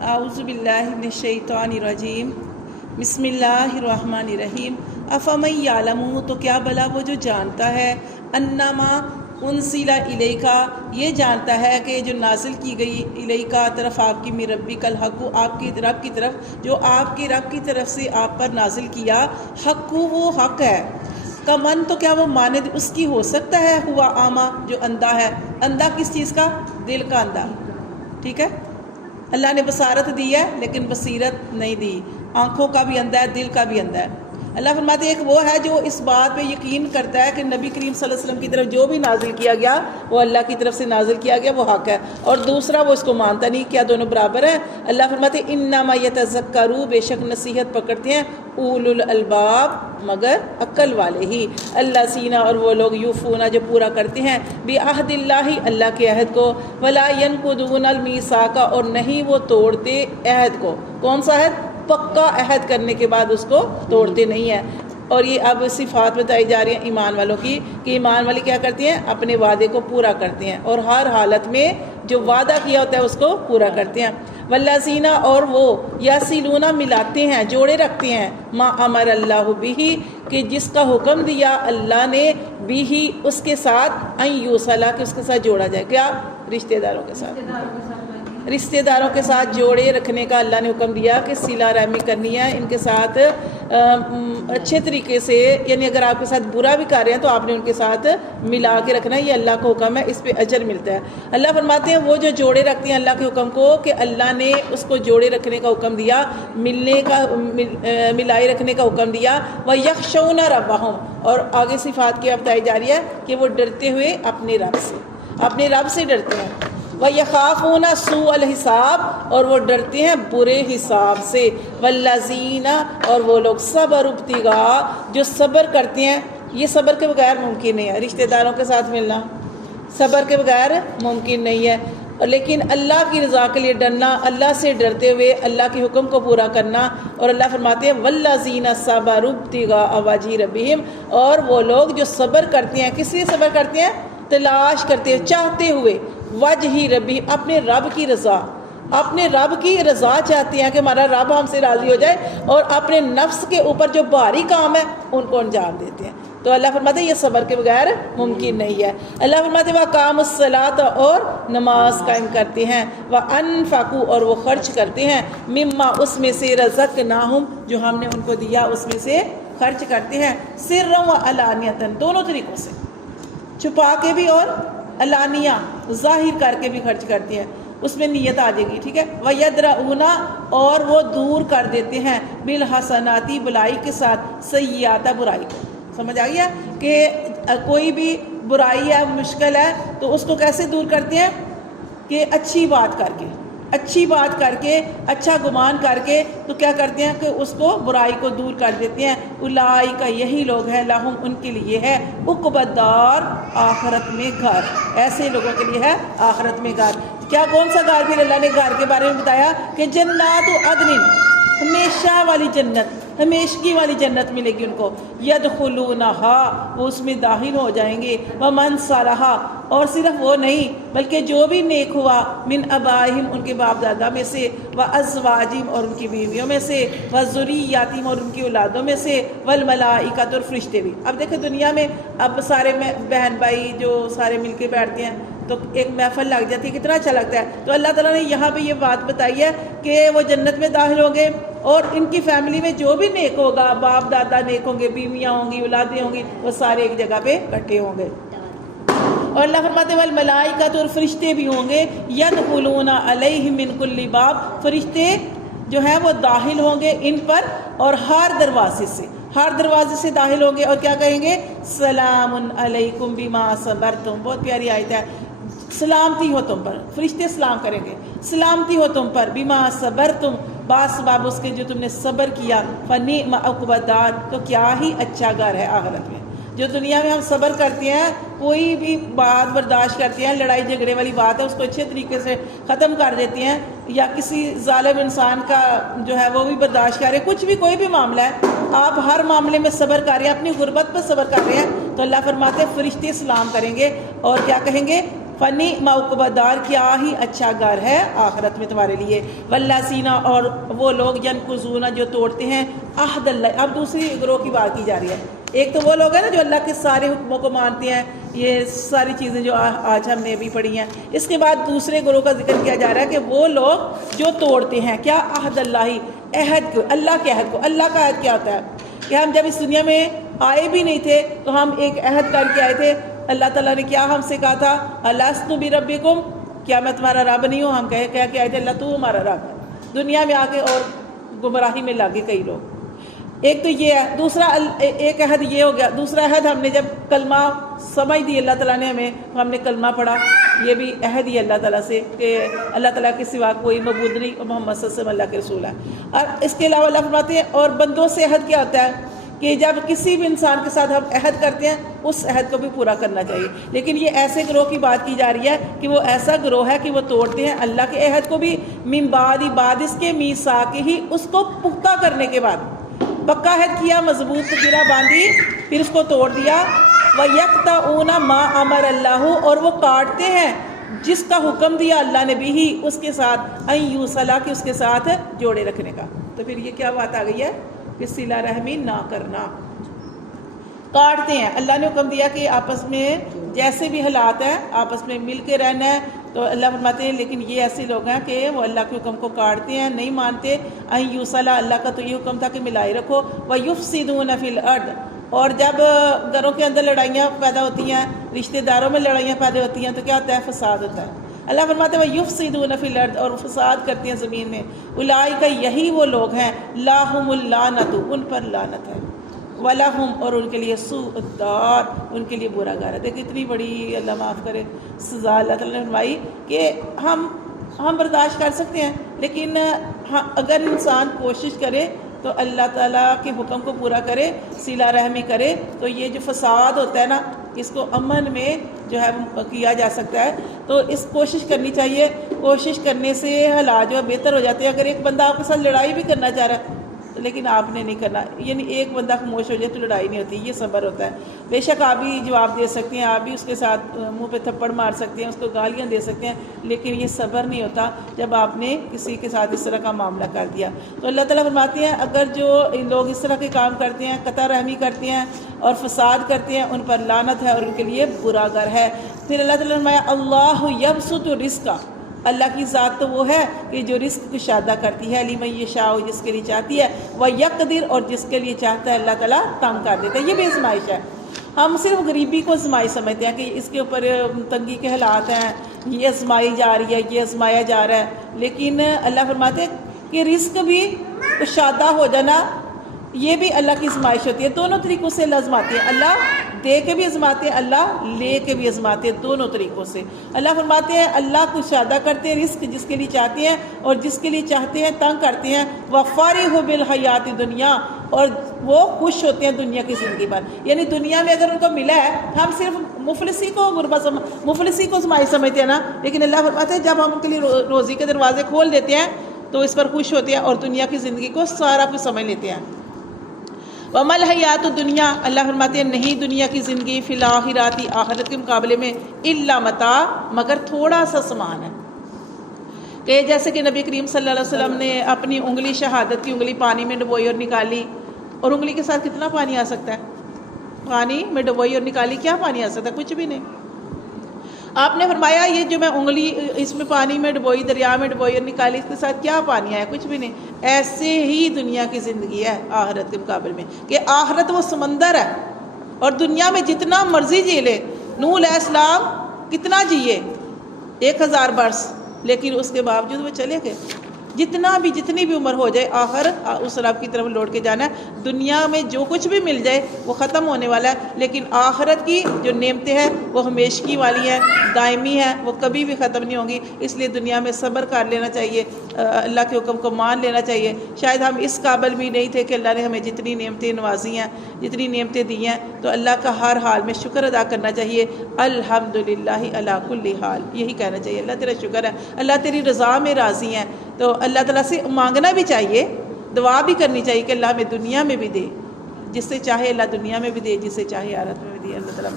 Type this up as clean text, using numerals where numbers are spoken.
اعوذ باللہ من الشیطان الرجیم بسم اللہ الرحمن الرحیم افمن یعلم، تو کیا بلا وہ جو جانتا ہے، انما انزل الیکا، یہ جانتا ہے کہ جو نازل کی گئی الیکا طرف آپ کی من ربک الحق، آپ کی رب کی طرف، جو آپ کے رب کی طرف سے آپ پر نازل کیا، حق وہ حق ہے، کمن تو کیا وہ مانند اس کی ہو سکتا ہے، ہوا آما جو اندھا ہے، اندھا کس چیز کا؟ دل کا اندھا، ٹھیک ہے، اللہ نے بصارت دی ہے لیکن بصیرت نہیں دی، آنکھوں کا بھی اندھا ہے، دل کا بھی اندھا ہے۔ اللہ فرماتے ہیں ایک وہ ہے جو اس بات پہ یقین کرتا ہے کہ نبی کریم صلی اللہ علیہ وسلم کی طرف جو بھی نازل کیا گیا وہ اللہ کی طرف سے نازل کیا گیا وہ حق ہے، اور دوسرا وہ اس کو مانتا نہیں، کیا دونوں برابر ہیں؟ اللہ فرماتے ہیں انما یتذکروا، بے شک نصیحت پکڑتے ہیں، اولو الالباب، مگر عقل والے ہی، اللہ سینا، اور وہ لوگ یوفونا جو پورا کرتے ہیں، بعہد اللہ، اللہ کے عہد کو، ولا ینقضون المیثاق، اور نہیں وہ توڑتے عہد کو، کون سا عہد؟ پکا عہد کرنے کے بعد اس کو توڑتے نہیں ہیں۔ اور یہ اب صفات بتائی جا رہی ہیں ایمان والوں کی، کہ ایمان والے کیا کرتے ہیں؟ اپنے وعدے کو پورا کرتے ہیں، اور ہر حالت میں جو وعدہ کیا ہوتا ہے اس کو پورا کرتے ہیں۔ والذین، اور وہ یصلون، ملاتے ہیں، جوڑے رکھتے ہیں، ما امر اللہ بہ، کہ جس کا حکم دیا اللہ نے، بہ اس کے ساتھ، ان یوصلا، کہ اس کے ساتھ جوڑا جائے، کیا؟ رشتہ داروں کے ساتھ، رشتہ داروں کے ساتھ جوڑے رکھنے کا اللہ نے حکم دیا کہ صلہ رحمی کرنی ہے، ان کے ساتھ اچھے طریقے سے، یعنی اگر آپ کے ساتھ برا بھی کر رہے ہیں تو آپ نے ان کے ساتھ ملا کے رکھنا ہے، یہ اللہ کا حکم ہے، اس پہ اجر ملتا ہے۔ اللہ فرماتے ہیں وہ جو جوڑے رکھتے ہیں اللہ کے حکم کو، کہ اللہ نے اس کو جوڑے رکھنے کا حکم دیا، ملنے کا، ملائی رکھنے کا حکم دیا، وَيَخْشَوْنَ رَبَّهُمْ، اور آگے صفات کیا بتائی جا رہی ہے کہ وہ ڈرتے ہوئے اپنے رب سے، اپنے رب سے ڈرتے ہیں، وَيَخَافُونَ سُوءَ الْحِسَابِ، اور وہ ڈرتے ہیں برے حساب سے، وَالَّذِينَ، اور وہ لوگ صبروا ابتغاء، جو صبر کرتے ہیں، یہ صبر کے بغیر ممکن نہیں ہے، رشتہ داروں کے ساتھ ملنا صبر کے بغیر ممکن نہیں ہے، لیکن اللہ کی رضا کے لیے ڈرنا، اللہ سے ڈرتے ہوئے اللہ کے حکم کو پورا کرنا، اور اللہ فرماتے ہیں وَالَّذِينَ صَبَرُوا ابْتِغَاءَ وَجْهِ رَبِّهِمْ، اور وہ لوگ جو صبر کرتے ہیں، کس لیے صبر کرتے ہیں؟ تلاش کرتے ہیں، چاہتے ہوئے، وجہ ربی، اپنے رب کی رضا، اپنے رب کی رضا چاہتے ہیں کہ ہمارا رب ہم سے راضی ہو جائے، اور اپنے نفس کے اوپر جو بھاری کام ہے ان کو انجام دیتے ہیں، تو اللہ فرماتے ہیں یہ صبر کے بغیر ممکن نہیں ہے۔ اللہ فرماتے ہیں وَأَقَامُوا الصَّلَاةَ، اور نماز قائم کرتے ہیں، وَأَنفَقُوا، اور وہ خرچ کرتے ہیں، مما، اس میں سے، رزقناہم، جو ہم نے ان کو دیا اس میں سے خرچ کرتے ہیں، سرًا وعلانیةً، دونوں طریقوں سے، چھپا کے بھی اور علانیہ، ظاہر کر کے بھی خرچ کرتی ہیں، اس میں نیت آ جائے گی، ٹھیک ہے۔ وَيَدْرَؤُونَ، اور وہ دور کر دیتے ہیں، بِالْحَسَنَاتِ، بلائی کے ساتھ، سیئات، برائی کو، سمجھ آ گیا کہ کوئی بھی برائی ہے، مشکل ہے، تو اس کو کیسے دور کرتے ہیں؟ کہ اچھی بات کر کے، اچھی بات کر کے، اچھا گمان کر کے، تو کیا کرتے ہیں کہ اس کو، برائی کو دور کر دیتے ہیں۔ اولئک، یہی لوگ ہیں، لہم، ان کے لیے ہے، عقبی الدار، آخرت میں گھر، ایسے لوگوں کے لیے ہے آخرت میں گھر۔ کیا، کون سا گھر؟ پھر اللہ نے گھر کے بارے میں بتایا کہ جنات عدن، ہمیشہ والی جنت، ہمیشگی والی جنت ملے گی ان کو، یدخلونہا، وہ اس میں داخل ہو جائیں گے، ومن صلح، اور صرف وہ نہیں بلکہ جو بھی نیک ہوا، من ابائہم، ان کے باپ دادا میں سے، وازواجہم، اور ان کی بیویوں میں سے، وذریاتہم، اور ان کی اولادوں میں سے، والملائکۃ، اور فرشتے بھی۔ اب دیکھیں دنیا میں اب سارے بہن بھائی جو سارے مل کے بیٹھتے ہیں تو ایک محفل لگ جاتی ہے، کتنا اچھا لگتا ہے، تو اللہ تعالیٰ نے یہاں پہ یہ بات بتائی ہے کہ وہ جنت میں داخل ہوں گے، اور ان کی فیملی میں جو بھی نیک ہوگا، باپ دادا نیک ہوں گے، بیویاں ہوں گی، اولادیں ہوں گی، وہ سارے ایک جگہ پہ اکٹھے ہوں گے۔ اور اللہ فرماتے ہیں والملائکۃ، اور فرشتے بھی ہوں گے، یدخلون علیہم من کل باب، فرشتے جو ہیں وہ داخل ہوں گے ان پر، اور ہر دروازے سے، ہر دروازے سے داخل ہوں گے، اور کیا کہیں گے؟ سلام علیکم بما صبرتم، بہت پیاری آیت ہے، سلامتی ہو تم پر، فرشتے سلام کریں گے، سلامتی ہو تم پر، بما صبرتم، باسباب اس کے جو تم نے صبر کیا، فنعم عقبی الدار، تو کیا ہی اچھا گھر ہے آخرت میں۔ جو دنیا میں ہم صبر کرتے ہیں، کوئی بھی بات برداشت کرتے ہیں، لڑائی جھگڑے والی بات ہے اس کو اچھے طریقے سے ختم کر دیتے ہیں، یا کسی ظالم انسان کا جو ہے وہ بھی برداشت کر رہے ہیں، کچھ بھی کوئی بھی معاملہ ہے، آپ ہر معاملے میں صبر کر رہے ہیں، اپنی غربت پر صبر کر رہے ہیں، تو اللہ فرماتے ہیں فرشتے سلام کریں گے، اور کیا کہیں گے؟ فنی موقبہ دار کیا ہی اچھا گھر ہے آخرت میں تمہارے لیے. والذین اور وہ لوگ ینقضون جو توڑتے ہیں عہد اللہ. اب دوسری گروہ کی بات کی جا رہی ہے. ایک تو وہ لوگ ہیں نا جو اللہ کے سارے حکموں کو مانتے ہیں, یہ ساری چیزیں جو آج ہم نے ابھی پڑھی ہیں. اس کے بعد دوسرے گروہ کا ذکر کیا جا رہا ہے کہ وہ لوگ جو توڑتے ہیں کیا عہد اللہ, عہد کو, اللہ کے عہد کو. اللہ کا عہد کیا ہوتا ہے کہ ہم جب اس دنیا میں آئے بھی نہیں تھے تو ہم ایک عہد کر کے آئے تھے. اللہ تعالیٰ نے کیا ہم سے کہا تھا, الستُ بربکم, کیا میں تمہارا رب نہیں ہوں. ہم کہہ کے آئے تھے اللہ تو ہمارا رب ہے. دنیا میں آ کے اور گمراہی میں لاگے کئی لوگ. ایک تو یہ ہے. دوسرا ایک عہد یہ ہو گیا. دوسرا عہد ہم نے جب کلمہ سمجھ دی اللہ تعالیٰ نے ہمیں, تو ہم نے کلمہ پڑھا. یہ بھی عہد ہی اللہ تعالیٰ سے کہ اللہ تعالیٰ کے سوا کوئی معبود نہیں اور محمد صلی اللہ علیہ وسلم اللہ کے رسول ہے. اور اس کے علاوہ اللہ فرماتے ہیں اور بندوں سے عہد کیا ہوتا ہے کہ جب کسی بھی انسان کے ساتھ ہم عہد کرتے ہیں اس عہد کو بھی پورا کرنا چاہیے. لیکن یہ ایسے گروہ کی بات کی جا رہی ہے کہ وہ ایسا گروہ ہے کہ وہ توڑتے ہیں اللہ کے عہد کو بھی من بعد اس کے میثاق ہی, اس کو پختہ کرنے کے بعد پکا عہد کیا, مضبوط گرہ باندھی, پھر اس کو توڑ دیا. وَيَقْطَعُونَ مَا أَمَرَ اللَّهُ, اور وہ کاٹتے ہیں جس کا حکم دیا اللہ نے بھی ہی اس کے ساتھ ان یوصلا, کہ اس کے ساتھ جوڑے رکھنے کا. تو پھر یہ کیا بات آ گئی ہے کہ صلہ رحمی نہ کرنا. کاٹتے ہیں. اللہ نے حکم دیا کہ آپس میں جیسے بھی حالات ہیں آپس میں مل کے رہنا ہے. تو اللہ فرماتے ہیں لیکن یہ ایسے لوگ ہیں کہ وہ اللہ کے حکم کو کاٹتے ہیں, نہیں مانتے. ان یوصلا, اللہ کا تو یہ حکم تھا کہ ملائے رکھو. وَيُفْسِدُونَ فِي الْأَرْضِ, اور جب گھروں کے اندر لڑائیاں پیدا ہوتی ہیں, رشتہ داروں میں لڑائیاں پیدا ہوتی ہیں, تو کیا ہوتا ہے, فساد ہوتا ہے. اللہ فرماتے ہیں وَيُفْسِدُونَ فِي الْأَرْضِ, اور فساد کرتے ہیں زمین میں. اولئک, یہی وہ لوگ ہیں, لَهُمُ اللعنۃ, ان پر لعنت ہے. وَلَهُمْ, اور ان کے لیے سوء الدار, ان کے لیے برا گھر ہے. دیکھ اتنی بڑی, اللہ معاف کرے, سزا اللہ تعالیٰ نے فرمائی کہ ہم برداشت کر سکتے ہیں, لیکن اگر انسان کوشش کرے تو اللہ تعالیٰ کے حکم کو پورا کرے, صلہ رحمی کرے, تو یہ جو فساد ہوتا ہے نا اس کو امن میں جو ہے کیا جا سکتا ہے. تو اس کوشش کرنی چاہیے. کوشش کرنے سے حالات جو ہے بہتر ہو جاتے ہیں. اگر ایک بندہ آپ کے ساتھ لڑائی بھی کرنا چاہ رہا ہے لیکن آپ نے نہیں کرنا, یعنی ایک بندہ خاموش ہو جائے تو لڑائی نہیں ہوتی, یہ صبر ہوتا ہے. بے شک آپ بھی جواب دے سکتے ہیں, آپ بھی اس کے ساتھ منہ پہ تھپڑ مار سکتے ہیں, اس کو گالیاں دے سکتے ہیں, لیکن یہ صبر نہیں ہوتا جب آپ نے کسی کے ساتھ اس طرح کا معاملہ کر دیا. تو اللہ تعالیٰ فرماتے ہیں اگر جو لوگ اس طرح کے کام کرتے ہیں, قطع رحمی کرتے ہیں اور فساد کرتے ہیں, ان پر لعنت ہے اور ان کے لیے برا گھر ہے. پھر اللہ تعالیٰ نے فرمایا اللہ یبسط الرزق, اللہ کی ذات تو وہ ہے کہ جو رزق کشادہ کرتی ہے, لمن یشاء, جس کے لیے چاہتی ہے, ویقدر, اور جس کے لیے چاہتا ہے اللہ تعالیٰ تنگ کر دیتا ہے. یہ بھی آزمائش ہے. ہم صرف غریبی کو آزمائش سمجھتے ہیں کہ اس کے اوپر تنگی کے حالات ہیں, یہ آزمائی جا رہی ہے, یہ آزمایا جا رہا ہے. لیکن اللہ فرماتے ہیں کہ رزق بھی کشادہ ہو جانا یہ بھی اللہ کی آزمائش ہوتی ہے. دونوں طریقوں سے اللہ آزماتے ہیں. اللہ دے کے بھی آزماتے ہیں, اللہ لے کے بھی آزماتے ہیں, دونوں طریقوں سے. اللہ فرماتے ہیں اللہ کشادہ کرتے ہیں رزق جس کے لیے چاہتے ہیں, اور جس کے لیے چاہتے ہیں تنگ کرتے ہیں. وَفَرِحُ بِالْحَيَاةِ دُنْيَا, اور وہ خوش ہوتے ہیں دنیا کی زندگی پر. یعنی دنیا میں اگر ان کو ملا ہے, ہم صرف مفلسی کو مفلسی کو آزمائش سمجھتے ہیں نا, لیکن اللہ فرماتے ہیں جب ہم ان کے لیے روزی کے دروازے کھول دیتے ہیں تو اس پر خوش ہوتے ہیں اور دنیا کی زندگی کو سارا کچھ سمجھ لیتے ہیں. وَمَا الْحَيَاةُ الدُّنْيَا, اللہ فرماتے ہیں نہیں دنیا کی زندگی فی الآخرۃ, آخرت کے مقابلے میں, الا متاع, مگر تھوڑا سا سامان ہے. کہ جیسے کہ نبی کریم صلی اللہ علیہ وسلم نے اپنی انگلی, شہادت کی انگلی پانی میں ڈبوئی اور نکالی, اور انگلی کے ساتھ کتنا پانی آ سکتا ہے؟ پانی میں ڈبوئی اور نکالی, کیا پانی آ سکتا ہے؟ کچھ بھی نہیں. آپ نے فرمایا یہ جو میں انگلی اس میں پانی میں ڈبوئی, دریا میں ڈبوئی اور نکالی, اس کے ساتھ کیا پانی آیا؟ کچھ بھی نہیں. ایسے ہی دنیا کی زندگی ہے آخرت کے مقابلے میں, کہ آخرت وہ سمندر ہے, اور دنیا میں جتنا مرضی جی لے. نوح علیہ السلام کتنا جیے, 1000 برس, لیکن اس کے باوجود وہ چلے گئے. جتنی بھی عمر ہو جائے, آخر اس رب کی طرف لوٹ کے جانا ہے. دنیا میں جو کچھ بھی مل جائے وہ ختم ہونے والا ہے, لیکن آخرت کی جو نعمتیں ہیں وہ ہمیشگی والی ہیں, دائمی ہیں, وہ کبھی بھی ختم نہیں ہوں گی. اس لیے دنیا میں صبر کر لینا چاہیے, اللہ کے حکم کو مان لینا چاہیے. شاید ہم اس قابل بھی نہیں تھے کہ اللہ نے ہمیں جتنی نعمتیں نوازی ہیں, جتنی نعمتیں دی ہیں, تو اللہ کا ہر حال میں شکر ادا کرنا چاہیے. الحمدللہ علی کل حال, یہی کہنا چاہیے اللہ تیرا شکر ہے, اللہ تیری رضا میں راضی ہیں. تو اللہ تعالیٰ سے مانگنا بھی چاہیے, دعا بھی کرنی چاہیے کہ اللہ ہمیں دنیا میں بھی دے, جس سے چاہے اللہ دنیا میں بھی دے, جس سے چاہے آخرت میں بھی دے. اللہ تعالیٰ